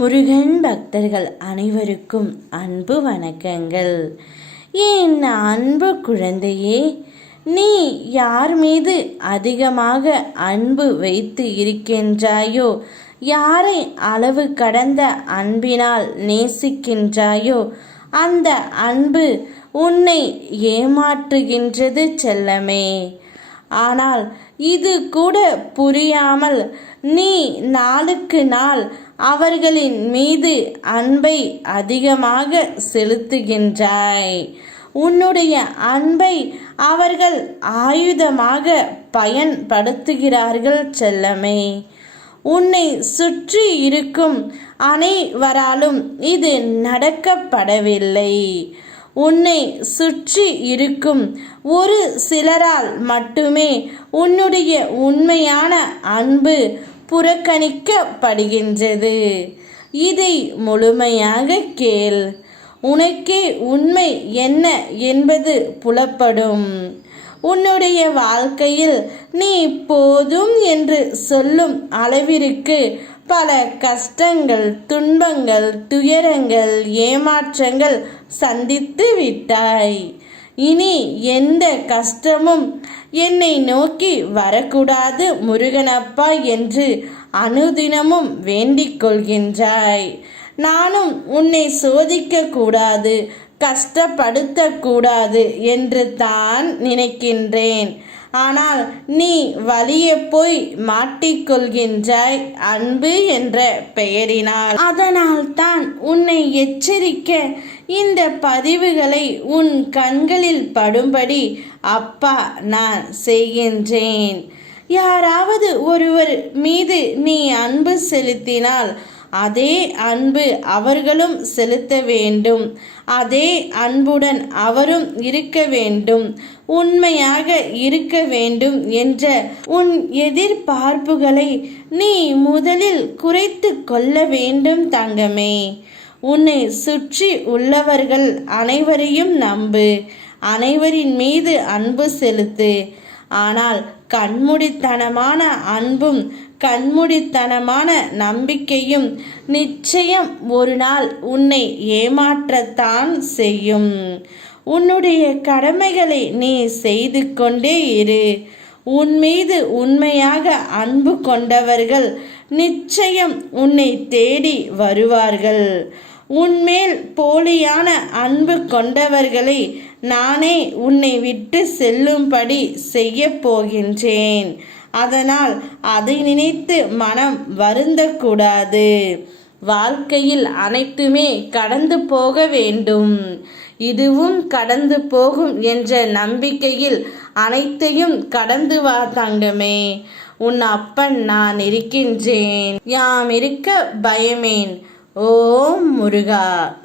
முருகன் பக்தர்கள் அனைவருக்கும் அன்பு வணக்கங்கள். என் அன்பு குழந்தையே, நீ யார் மீது அதிகமாக அன்பு வைத்து இருக்கின்றாயோ, யாரை அளவு கடந்த அன்பினால் நேசிக்கின்றாயோ, அந்த அன்பு உன்னை ஏமாற்றுகின்றது செல்லமே. ஆனால் இது கூட புரியாமல் நீ நாளுக்கு நாள் அவர்களின் மீது அன்பை அதிகமாக செலுத்துகின்றாய். உன்னுடைய அன்பை அவர்கள் ஆயுதமாக பயன்படுத்துகிறார்கள் செல்லமே. உன்னை சுற்றி இருக்கும் அனைவராலும் இது நடக்கப்படவில்லை. உன்னை சுற்றி இருக்கும் ஒரு சிலரால் மட்டுமே உன்னுடைய உண்மையான அன்பு புறக்கணிக்கப்படுகின்றது. இதை முழுமையாக கேள். உனக்கே உண்மை என்ன என்பது புலப்படும். உன்னுடைய வாழ்க்கையில் நீ போதும் என்று சொல்லும் அளவிற்கு பல கஷ்டங்கள், துன்பங்கள், துயரங்கள், ஏமாற்றங்கள் சந்தித்து விட்டாய். இனி எந்த கஷ்டமும் என்னை நோக்கி வரக்கூடாது முருகனப்பா என்று அனுதினமும் வேண்டிக் கொள்கின்றாய். நானும் உன்னை சோதிக்க கூடாது, கஷ்டப்படுத்தக்கூடாது என்று தான் நினைக்கின்றேன். ஆனால் நீ வலிய போய் மாட்டிக்கொள்கின்றாய் அன்பு என்ற பெயரினால். அதனால் தான் உன்னை எச்சரிக்க இந்த பதிவுகளை உன் கண்களில் படும்படி அப்பா நான் செய்கின்றேன். யாராவது ஒருவர் மீது நீ அன்பு செலுத்தினால் அதே அன்பு அவர்களும் செலுத்த வேண்டும். அதே அன்புடன் அவரும் இருக்க வேண்டும், உண்மையாக இருக்க வேண்டும் என்ற உன் எதிர்பார்ப்புகளை நீ முதலில் குறைத்து கொள்ள வேண்டும் தங்கமே. உன்னை சுற்றி உள்ளவர்கள் அனைவரையும் நம்பு, அனைவரின் மீது அன்பு செலுத்து. ஆனால் கண்மூடித்தனமான அன்பும் கண்மூடித்தனமான நம்பிக்கையும் நிச்சயம் ஒரு நாள் உன்னை ஏமாற்றத்தான் செய்யும். உன்னுடைய கடமைகளை நீ செய்து கொண்டே இரு. உன் மீது உண்மையாக அன்பு கொண்டவர்கள் நிச்சயம் உன்னை தேடி வருவார்கள். உன்மேல் போலியான அன்பு கொண்டவர்களை நானே உன்னை விட்டு செல்லும்படி செய்ய போகின்றேன். அதனால் அதை நினைத்து மனம் வருந்தக்கூடாது. வாழ்க்கையில் அனைத்துமே கடந்து போக வேண்டும். இதுவும் கடந்து போகும் என்ற நம்பிக்கையில் அனைத்தையும் கடந்து வா தங்கமே. உன் அப்பன் நான் இருக்கின்றேன். யாம் இருக்க பயமேன். ஓம் முருகா.